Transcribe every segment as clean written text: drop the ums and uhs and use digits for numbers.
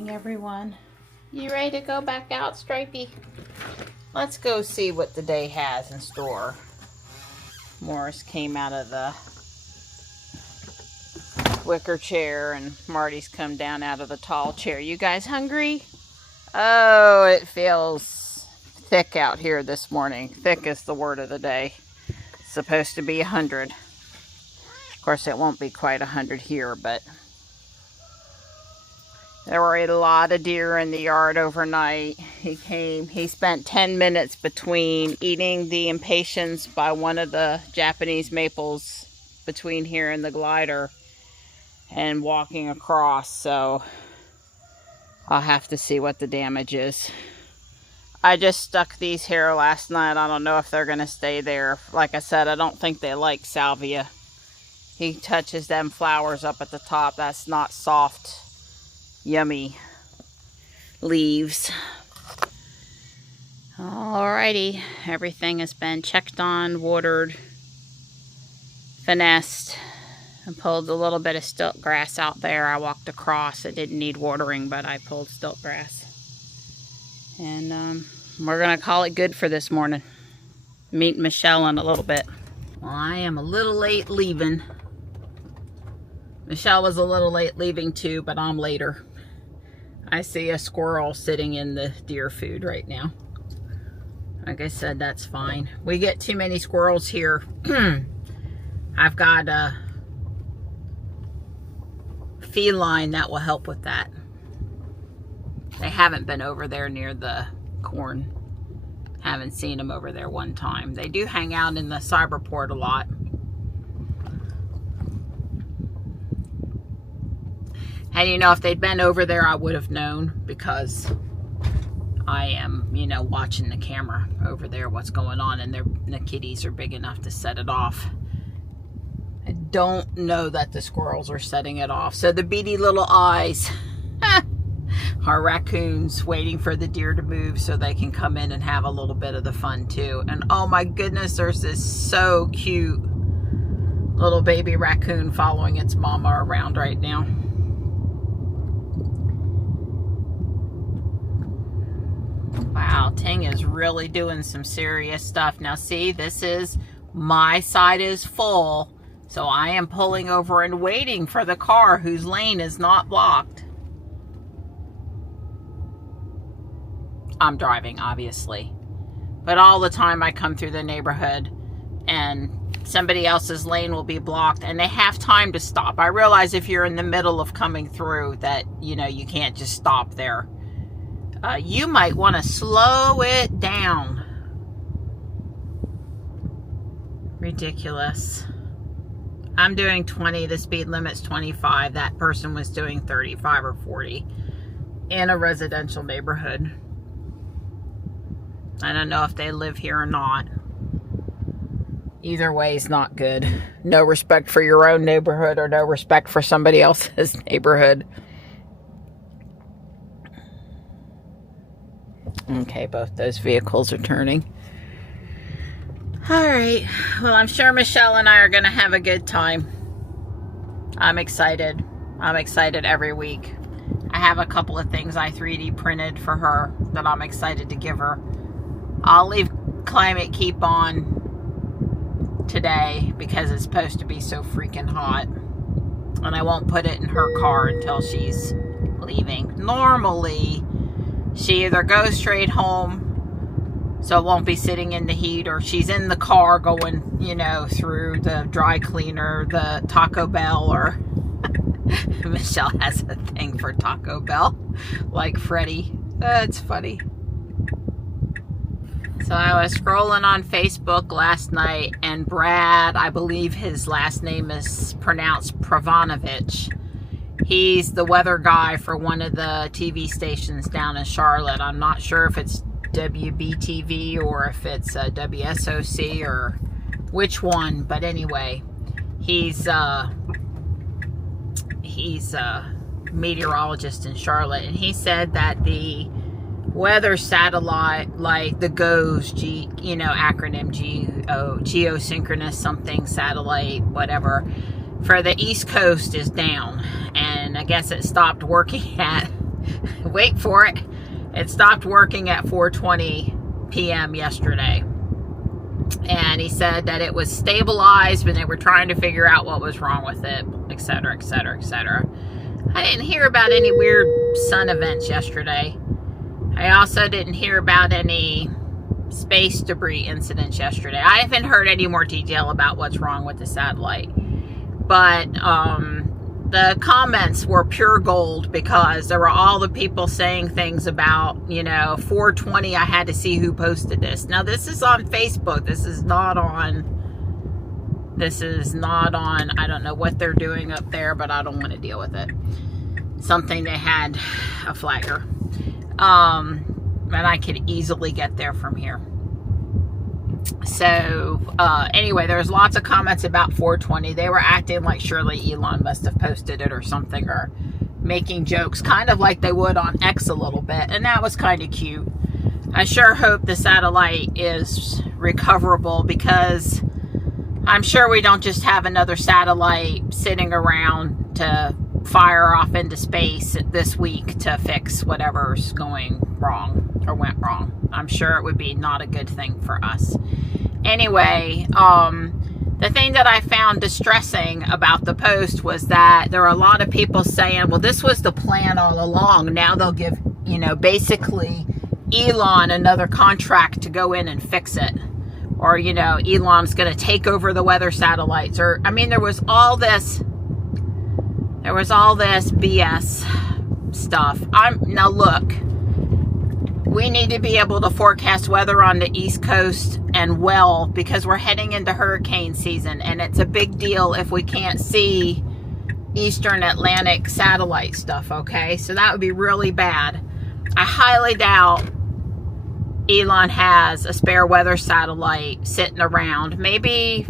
morning, everyone. You ready to go back out, Stripey? Let's go see what the day has in store. Morris came out of the wicker chair and Marty's come down out of the tall chair. You guys hungry? Oh, it feels thick out here this morning. Thick is the word of the day. It's supposed to be 100. Of course, it won't be quite 100 here, but there were a lot of deer in the yard overnight. He spent 10 minutes between eating the impatiens by one of the Japanese maples between here and the glider and walking across, so I'll have to see what the damage is. I just stuck these here last night. I don't know if they're going to stay there. Like I said, I don't think they like salvia. He touches them flowers up at the top. That's not soft, yummy leaves. Alrighty, everything has been checked on, watered, finessed. I pulled a little bit of stilt grass out there. I walked across. It didn't need watering, but I pulled stilt grass. And we're going to call it good for this morning. Meet Michelle in a little bit. Well, I am a little late leaving. Michelle was a little late leaving too, but I'm later. I see a squirrel sitting in the deer food right now. Like I said, that's fine. We get too many squirrels here. I've got a feline that will help with that. They haven't been over there near the corn. Haven't seen them over there one time. They do hang out in the Cyberport a lot. And you know, if they'd been over there, I would have known, because I am, you know, watching the camera over there, what's going on, and the kitties are big enough to set it off. I don't know that the squirrels are setting it off. So the beady little eyes are raccoons waiting for the deer to move so they can come in and have a little bit of the fun too. And oh my goodness, there's this so cute little baby raccoon following its mama around right now. Wow, Ting is really doing some serious stuff. Now see, this is, my side is full. So I am pulling over and waiting for the car whose lane is not blocked. I'm driving, obviously. But all the time I come through the neighborhood and somebody else's lane will be blocked and they have time to stop. I realize if you're in the middle of coming through that, you know, you can't just stop there. You might want to slow it down. Ridiculous. I'm doing 20, the speed limit's 25. That person was doing 35 or 40 in a residential neighborhood. I don't know if they live here or not. Either way is not good. No respect for your own neighborhood or no respect for somebody else's neighborhood. Okay, both those vehicles are turning. Alright, well, I'm sure Michelle and I are going to have a good time. I'm excited. I'm excited every week. I have a couple of things I 3D printed for her that I'm excited to give her. I'll leave Climate Keep on today because it's supposed to be so freaking hot. And I won't put it in her car until she's leaving. Normally, she either goes straight home, so it won't be sitting in the heat, or she's in the car going, you know, through the dry cleaner, the Taco Bell, or Michelle has a thing for Taco Bell, like Freddie. That's funny. So I was scrolling on Facebook last night, and Brad, I believe his last name is pronounced Pravanovich. He's the weather guy for one of the TV stations down in Charlotte. I'm not sure if it's WBTV or if it's WSOC or which one, but anyway, he's a meteorologist in Charlotte, and he said that the weather satellite, like the GOES, acronym geosynchronous something satellite, whatever, for the East Coast is down, and I guess it stopped working at wait for it, it stopped working at 4:20 p.m. yesterday. And he said that it was stabilized, but they were trying to figure out what was wrong with it, etc., etc., etc. I didn't hear about any weird sun events yesterday. I also didn't hear about any space debris incidents yesterday. I haven't heard any more detail about what's wrong with the satellite. But the comments were pure gold, because there were all the people saying things about, 4:20, I had to see who posted this. Now, this is on Facebook. This is not on, I don't know what they're doing up there, but I don't want to deal with it. Something they had a flagger. And I could easily get there from here. So, anyway, there's lots of comments about 4:20. They were acting like surely Elon must have posted it or something, or making jokes, kind of like they would on X a little bit. And that was kind of cute. I sure hope the satellite is recoverable, because I'm sure we don't just have another satellite sitting around to fire off into space this week to fix whatever's going wrong or went wrong. I'm sure it would be not a good thing for us. Anyway, the thing that I found distressing about the post was that there are a lot of people saying, well, this was the plan all along. Now they'll give, basically Elon another contract to go in and fix it. Or, Elon's going to take over the weather satellites. Or, there was all this BS stuff. Now look, we need to be able to forecast weather on the East Coast and well, because we're heading into hurricane season, and it's a big deal if we can't see Eastern Atlantic satellite stuff, okay? So that would be really bad. I highly doubt Elon has a spare weather satellite sitting around. Maybe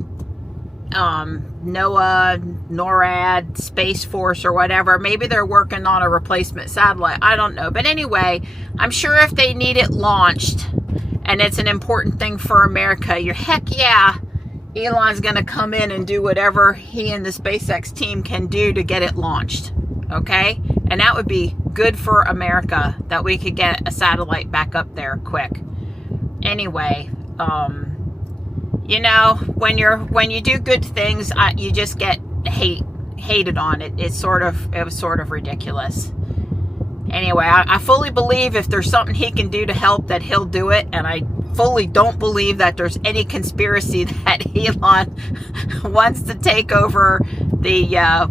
NOAA, NORAD, Space Force, or whatever. Maybe they're working on a replacement satellite. I don't know. But anyway, I'm sure if they need it launched and it's an important thing for America, heck yeah, Elon's going to come in and do whatever he and the SpaceX team can do to get it launched. Okay? And that would be good for America, that we could get a satellite back up there quick. Anyway, when you do good things, you just get hated on. It was sort of ridiculous. Anyway, I fully believe if there's something he can do to help, that he'll do it. And I fully don't believe that there's any conspiracy that Elon wants to take over the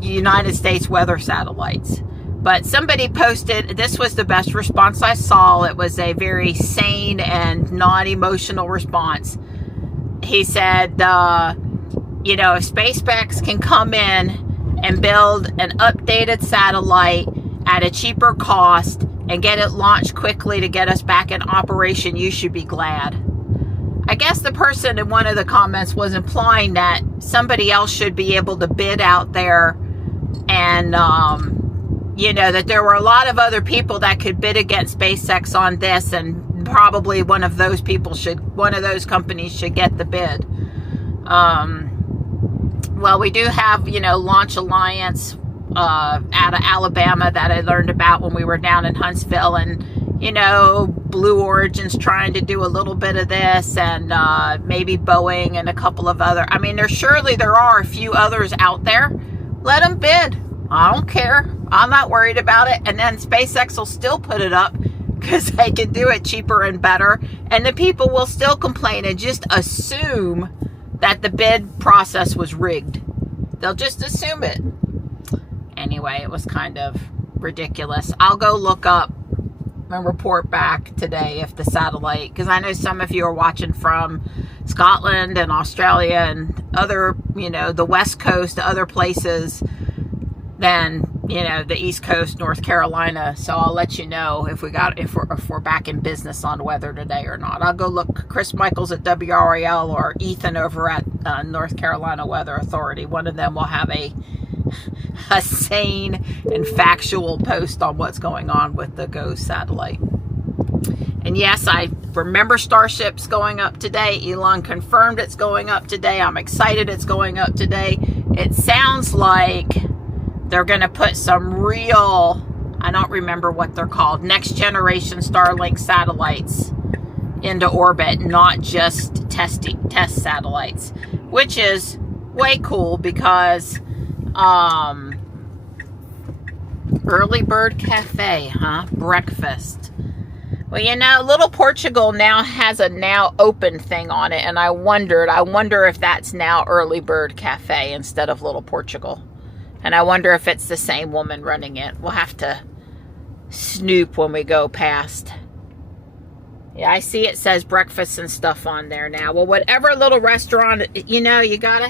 United States weather satellites. But somebody posted, this was the best response I saw. It was a very sane and non-emotional response. He said, if SpaceX can come in and build an updated satellite at a cheaper cost and get it launched quickly to get us back in operation, you should be glad. I guess the person in one of the comments was implying that somebody else should be able to bid out there, and that there were a lot of other people that could bid against SpaceX on this, and probably one of those companies should get the bid. Well, we do have, Launch Alliance out of Alabama that I learned about when we were down in Huntsville, and Blue Origin's trying to do a little bit of this, and maybe Boeing and a couple of other. There are a few others out there. Let them bid. I don't care. I'm not worried about it. And then SpaceX will still put it up because they can do it cheaper and better. And the people will still complain and just assume that the bid process was rigged. They'll just assume it. Anyway, it was kind of ridiculous. I'll go look up and report back today if the satellite, because I know some of you are watching from Scotland and Australia and other, the West Coast, other places than, the East Coast, North Carolina. So I'll let you know if we're back in business on weather today or not. I'll go look. Chris Michaels at WRAL or Ethan over at North Carolina Weather Authority. One of them will have a sane and factual post on what's going on with the GOES satellite. And yes, I remember Starship's going up today. Elon confirmed it's going up today. I'm excited it's going up today. It sounds like they're going to put some real, I don't remember what they're called, next generation Starlink satellites into orbit, not just test satellites, which is way cool because early bird cafe, huh? Breakfast. Well, you know, Little Portugal now has a now open thing on it, and I wonder if that's now Early Bird Cafe instead of Little Portugal. And I wonder if it's the same woman running it. We'll have to snoop when we go past. Yeah, I see it says breakfast and stuff on there now. Well, whatever little restaurant, you know, you gotta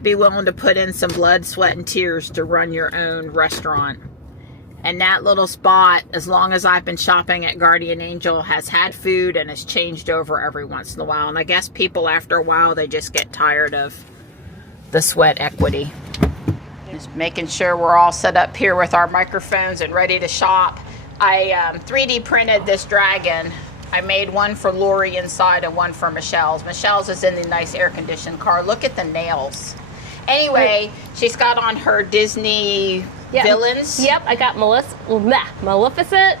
be willing to put in some blood, sweat, and tears to run your own restaurant. And that little spot, as long as I've been shopping at Guardian Angel, has had food and has changed over every once in a while. And I guess people, after a while, they just get tired of the sweat equity. Just making sure we're all set up here with our microphones and ready to shop. I 3D printed this dragon. I made one for Lori inside and one for Michelle's. Michelle's is in the nice air-conditioned car. Look at the nails. Anyway, she's got on her Disney villains. Yep, I got Maleficent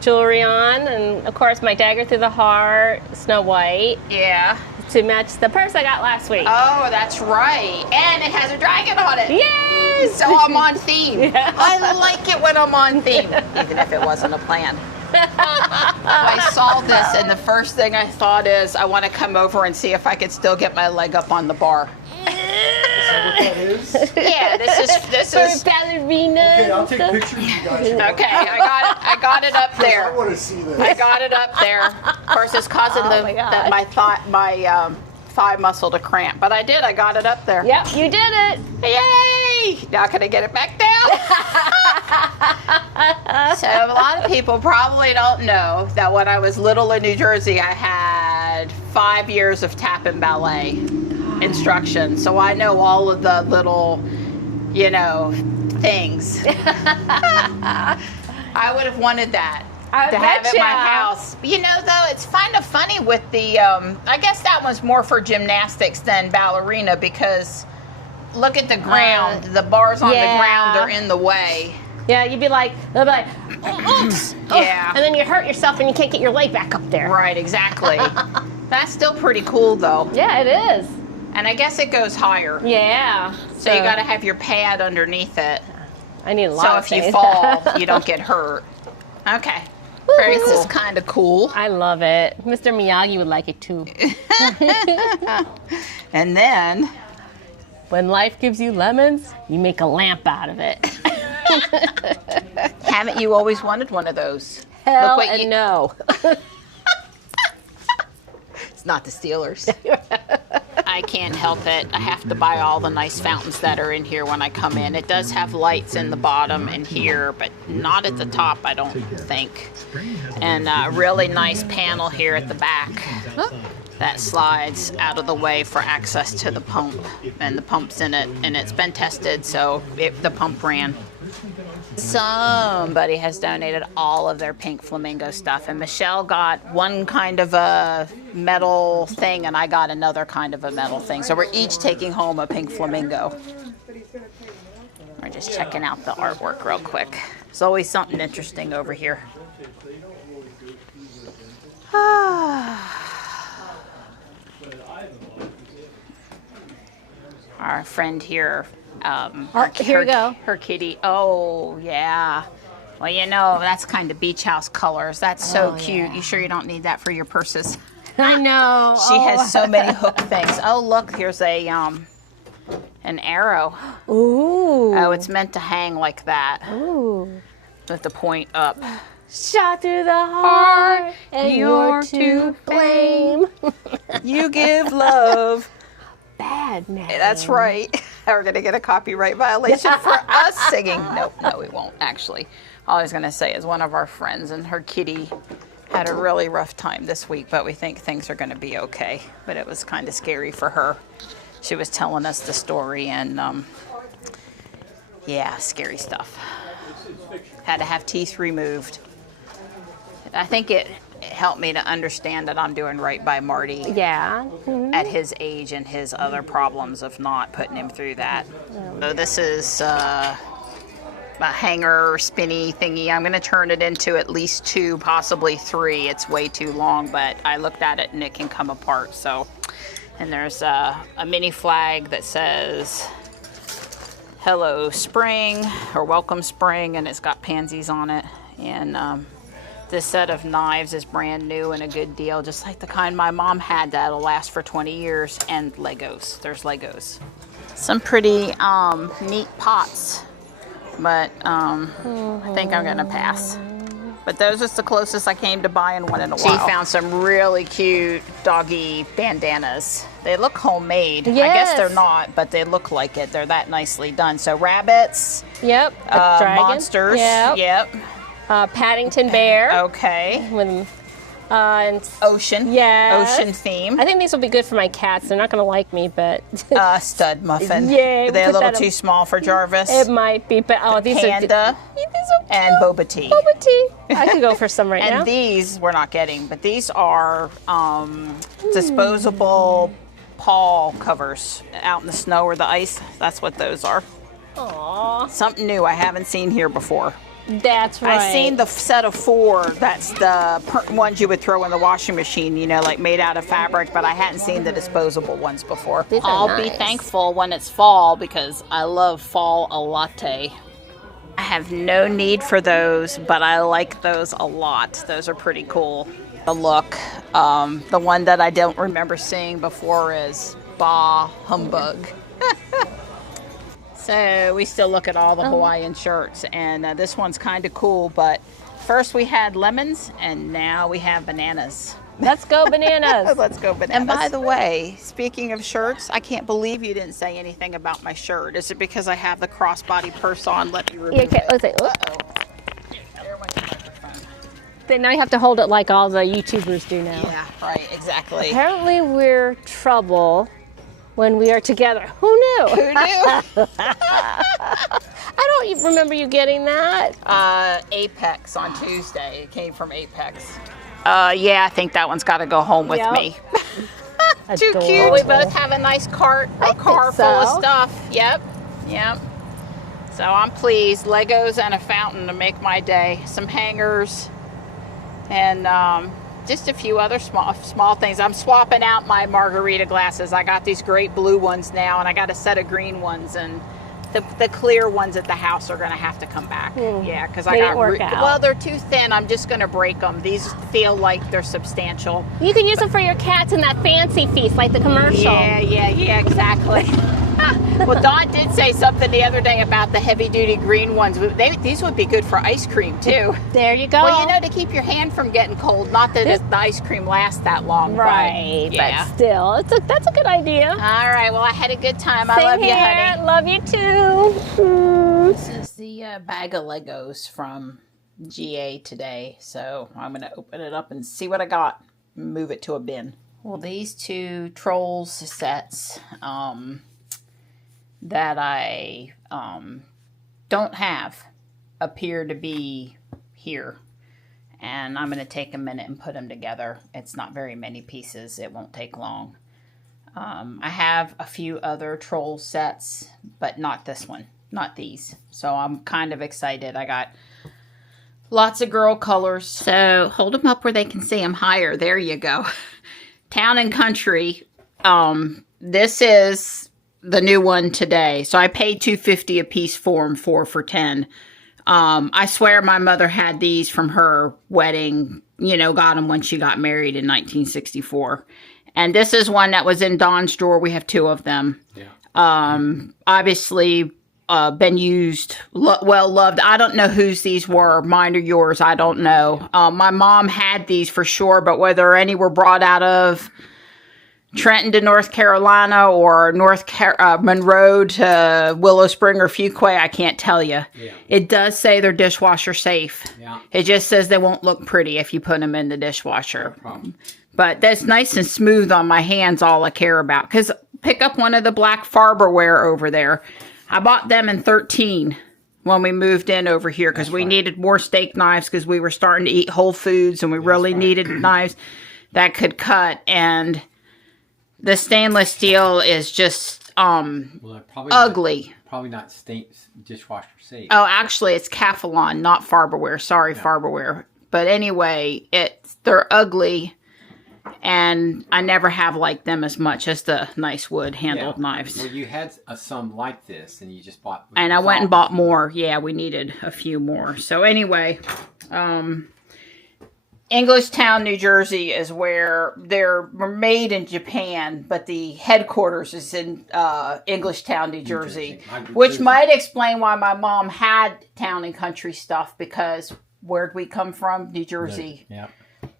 jewelry on, and of course my dagger through the heart, Snow White. Yeah. To match the purse I got last week. Oh, that's right. And it has a dragon on it. Yes! So I'm on theme. Yeah. I like it when I'm on theme, even if it wasn't a plan. I saw this, and the first thing I thought is, I want to come over and see if I could still get my leg up on the bar. Is that what that is? Yeah, this is ballerina. Okay, I'll take pictures of you guys. Okay, I got it up there. I want to see this. I got it up there. Of course, it's causing my thigh muscle to cramp, but I got it up there. Yep, you did it. Yay! Now can I get it back down? So a lot of people probably don't know that when I was little in New Jersey, I had 5 years of tap and ballet instruction. So I know all of the little, you know, things. I would have wanted that. To have at my house. You know, though, it's kind of funny with the, I guess that one's more for gymnastics than ballerina, because look at the ground. The bars on the ground are in the way. Yeah, they'll be like, oops. Yeah. And then you hurt yourself and you can't get your leg back up there. Right, exactly. That's still pretty cool, though. Yeah, it is. And I guess it goes higher. Yeah. So you got to have your pad underneath it. I need a lot of So if things. you fall, you don't get hurt. Okay. Very cool. This is kind of cool. I love it. Mr. Miyagi would like it too. And then, when life gives you lemons, you make a lamp out of it. haven't you always wanted one of those? Hell and no. It's not the Steelers. I can't help it. I have to buy all the nice fountains that are in here when I come in. It does have lights in the bottom and here, but not at the top, I don't think. And a really nice panel here at the back that slides out of the way for access to the pump. And the pump's in it, and it's been tested, so the pump ran. Somebody has donated all of their pink flamingo stuff, and Michelle got one kind of a metal thing, and I got another kind of a metal thing. So we're each taking home a pink flamingo. We're just checking out the artwork real quick. There's always something interesting over here. Our friend here. Here we go. Her kitty. Oh, yeah. Well, you know, that's kind of beach house colors. That's so cute. Yeah. You sure you don't need that for your purses? I know. She has so many hook things. Oh, look, here's an arrow. Ooh. Oh, it's meant to hang like that. Ooh. With the point up. Shot through the heart, and you're to blame. You give love. Bad man. That's right. We're going to get a copyright violation for us singing. No, we won't, actually. All I was going to say is one of our friends and her kitty had a really rough time this week, but we think things are going to be okay. But it was kind of scary for her. She was telling us the story, and yeah, scary stuff. Had to have teeth removed. I think it helped me to understand that I'm doing right by Marty. Yeah. At his age and his other problems of not putting him through that. So this is hanger spinny thingy. I'm going to turn it into at least 2, possibly 3. It's way too long, but I looked at it and it can come apart. So, and there's a mini flag that says hello spring or welcome spring, and it's got pansies on it. And this set of knives is brand new and a good deal, just like the kind my mom had that'll last for 20 years. And Legos. There's Legos. Some pretty neat pots, but I think I'm gonna pass. But those is the closest I came to buying one in a while. She found some really cute doggy bandanas. They look homemade. Yes. I guess they're not, but they look like it. They're that nicely done. So rabbits. Yep. A dragon. Monsters. Yep. Paddington Bear. Okay. With and Ocean. Yes. Ocean theme. I think these will be good for my cats. They're not going to like me, but Stud muffin. Yeah, They're a put little that too small for Jarvis. it might be, but these Panda. are these are cute. And boba tea. Boba tea. I could go for some right now. And these we're not getting, but these are disposable paw covers out in the snow or the ice. That's what those are. Aww. Something new I haven't seen here before. That's right. I've seen the set of 4. That's the ones you would throw in the washing machine, you know, like made out of fabric, but I hadn't seen the disposable ones before. These are I'll nice. be thankful when it's fall because I love fall a latte. I have no need for those, but I like those a lot. Those are pretty cool. The look. The one that I don't remember seeing before is Bah Humbug. So we still look at all the Hawaiian shirts, and this one's kind of cool, but first we had lemons, and now we have bananas. Let's go bananas. Let's go bananas. And by the way, speaking of shirts, I can't believe you didn't say anything about my shirt. Is it because I have the crossbody purse on? Let me remove Yeah, okay. it. Let's say, Uh-oh. There went the microphone. Then now you have to hold it like all the YouTubers do now. Yeah, right, exactly. Apparently we're trouble when we are together. Who knew? Who knew? I don't even remember you getting that. Apex on Tuesday. It came from Apex. Yeah, I think that one's got to go home with Yep. me. Too cute. Adorable. We both have a nice car think full of so. stuff. Yep. So I'm pleased. Legos and a fountain to make my day. Some hangers and just a few other small things. I'm swapping out my margarita glasses. I got these great blue ones now, and I got a set of green ones, and the clear ones at the house are going to have to come back. Yeah, because I got work out. well, they're too thin. I'm just going to break them. These feel like they're substantial. You can use them for your cats in that fancy feast, like the commercial. Yeah, exactly. Well, Dawn did say something the other day about the heavy-duty green ones. These would be good for ice cream, too. There you go. Well, you know, to keep your hand from getting cold. Not that the ice cream lasts that long. Right, yeah. but still, that's a good idea. All right, well, I had a good time. I Same love you, here. honey. Love you too. This is the bag of Legos from GA today. So I'm going to open it up and see what I got. Move it to a bin. Well, these 2 Trolls sets that I don't have appear to be here. And I'm going to take a minute and put them together. It's not very many pieces. It won't take long. I have a few other Troll sets, but not this one. Not these. So I'm kind of excited. I got lots of girl colors. So hold them up where they can see them higher. There you go. Town and Country. This is the new one today. So I paid $2.50 a piece for them, 4 for $10. I swear my mother had these from her wedding, you know, got them when she got married in 1964. And this is one that was in Dawn's drawer. We have 2 of them. Yeah. Obviously, been used, well loved. I don't know whose these were. Mine or yours, I don't know. My mom had these for sure, but whether any were brought out of Trenton to North Carolina or Monroe to Willow Spring or Fuquay, I can't tell you. Yeah. It does say they're dishwasher safe. Yeah. It just says they won't look pretty if you put them in the dishwasher. No problem. But that's nice and smooth on my hands, all I care about. Because pick up one of the black Farberware over there. I bought them in 13 when we moved in over here because we needed more steak knives because we were starting to eat Whole Foods and we really needed knives that could cut. And the stainless steel is just ugly. probably not dishwasher safe. Oh, actually, it's Calphalon, not Farberware. Sorry, Yeah. Farberware. But anyway, they're ugly, and I never have liked them as much as the nice wood handled knives. Well, you had some like this, and you just bought. And I went and bought more. Yeah, we needed a few more. So anyway, Englishtown, New Jersey is where they're made in Japan, but the headquarters is in Englishtown, New Jersey. Which might explain why my mom had Town and Country stuff, because where'd we come from? New Jersey. Yeah.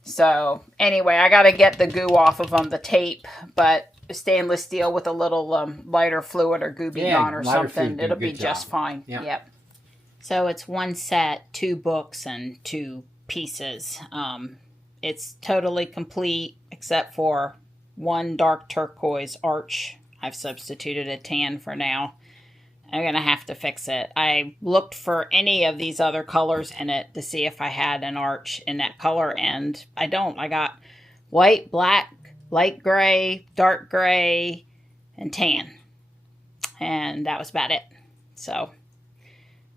So anyway, I got to get the goo off of them, the tape, but stainless steel with a little lighter fluid or Gooby on or something. It'll be just fine. Yeah. Yep. So it's one set, 2 books, and 2 pieces. It's totally complete except for one dark turquoise arch. I've substituted a tan for now. I'm going to have to fix it. I looked for any of these other colors in it to see if I had an arch in that color, and I don't. I got white, black, light gray, dark gray, and tan. And that was about it. So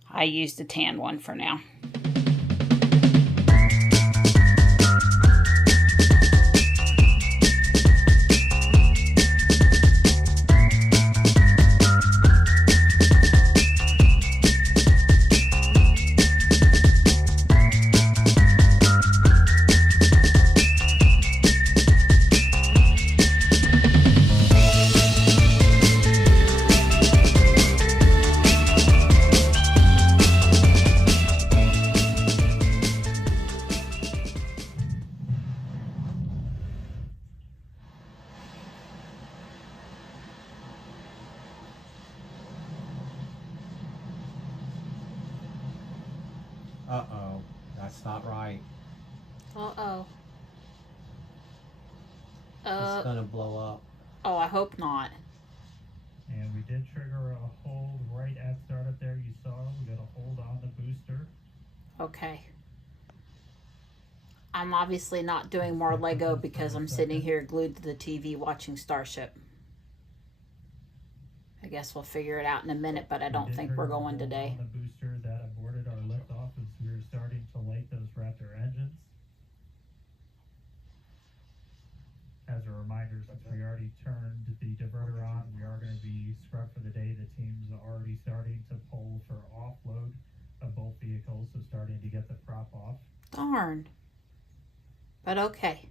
I used the tan one for now. Uh-oh. That's not right. Uh-oh. It's gonna blow up. Oh, I hope not. And we did trigger a hold right at startup there. You saw we got a hold on the booster. Okay. I'm obviously not doing more Lego because I'm sitting here glued to the TV watching Starship. I guess we'll figure it out in a minute, but I don't think we're going today. The booster that aborted our liftoff as we were starting to light those Raptor engines. As a reminder, since we already turned the diverter on, we are going to be scrubbed for the day. The team's already starting to pull for offload of both vehicles, so starting to get the prop off. Darn. But okay.